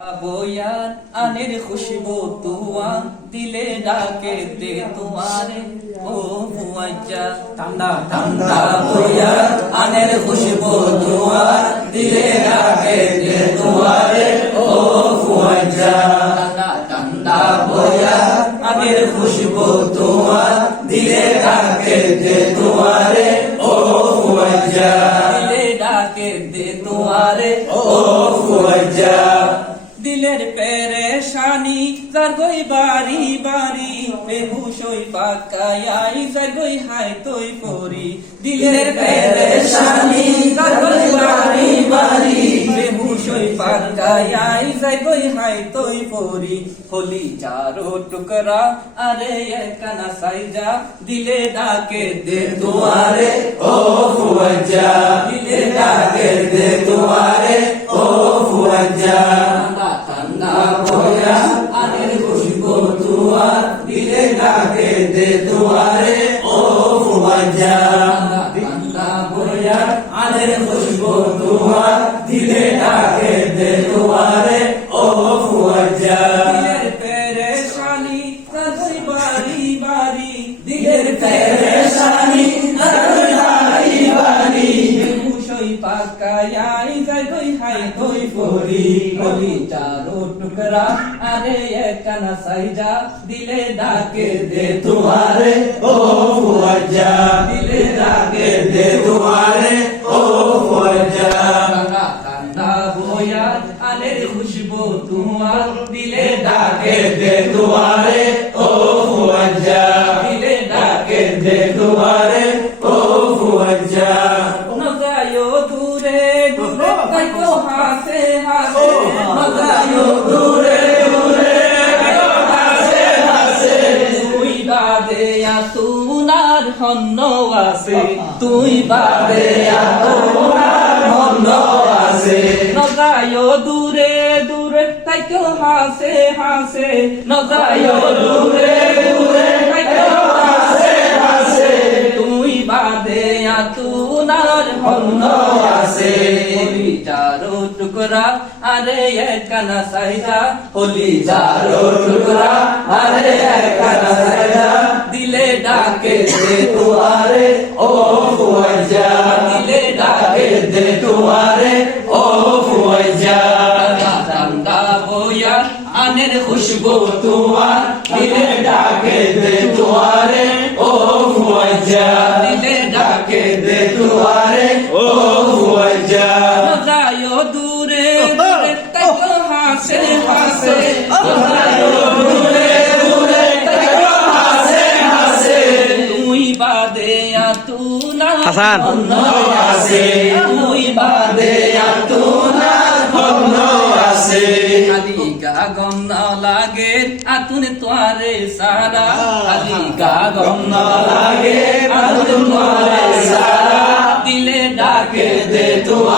बोयार Aner खुशबू तुआ दिले डाके दे तुम्हारे ओ बुआजा ठंडा ठंडा बोयार आनेर खुशबू तुआ दिले डाके दे तुम्हारे ओ बुआजा ठंडा ठंडा बोयार आनेर खुशबू तुआ दिले डाके दे तुम्हारे ओ बुआजा दिले डाके दे तुम्हारे ओ बुआजा दिलेर पेरेशानी जारगोई बारी बारी बेहुशोई पाकायाई जारगोई हाय तोई पोरी दिलेर पेरेशानी जारगोई बारी बारी बेहुशोई पाकायाई जारगोई हाय तोई पोरी होली चारो टुकड़ा अरे ये कना साइजा दिले डाके दे तुम्हारे ओ फुवज्जा दिले डाके दे तुम्हारे ओ फुवज्जा ठंडा बोया आनेर खुशबू तुआ दिले डाके दे तुम्हारे ओ फुवज्जा ठंडा बोया आनेर खुशबू तुआ दिले डाके दे तुम्हारे ओ फुवज्जा दिलेर पेरेशानी जारगोई बारी बारी दिलेर पेरेशानी जारगोई बारी बारी बेहुशोई पाकायाई जारगोई हाय तोई पोरी होली चारो टुकड़ा अरे ये कना साइजा दिले डाके दे तुम्हारे ओ फुवज्जा दिले डाके दे तुम्हारे ओ फुवज्जा ठंडा ठंडा बोया आनेर खुशबू तुआ दिले डाके दे तुम्हारे ओ फुवज्जा दिले डाके दे तुम्हारे ओ फुवज्जा नजायो दूरे दूरे ताइको हासे हासे नजायो दूरे दूरे ताइको हासे हासे তুই বাদে তুনার হন্ন আছে তুই বাদে তুনার হন্ন আছে নজায়ো দূরে দূরে তাইকো হাসে হাসে নজায়ো দূরে দূরে তাইকো হাসে হাসে তুই বাদে তুনার হন্ন আছে হোলি চারো টুকরা আরে একখানা সাইজা হোলি চারো টুকরা আরে একখানা সাইজা দিলে ডাকে দে তোমারে ও ফুয়াজা দিলে ডাকে দে তোমারে ও ফুয়াজা ठंडा बोया आनेर खुशबू तुआ दिले डाके दे तुम्हारे ओ फुवज्जा दिले डाके दे तुम्हारे ओ फुवज्जा नजायो दूरे दूरे ताइको हासे हासे नजायो दूरे दूरे ताइको हासे हासे তুই বাদে তুনা হাসান অন্য আছে তুই বাদে তুনা অন্য আছে আলি গা গম না লাগে আতুন তোয়ারে সারা আলি গা গম না লাগে আতুন তোয়ারে সারা দিলে ডাকে দে তোমার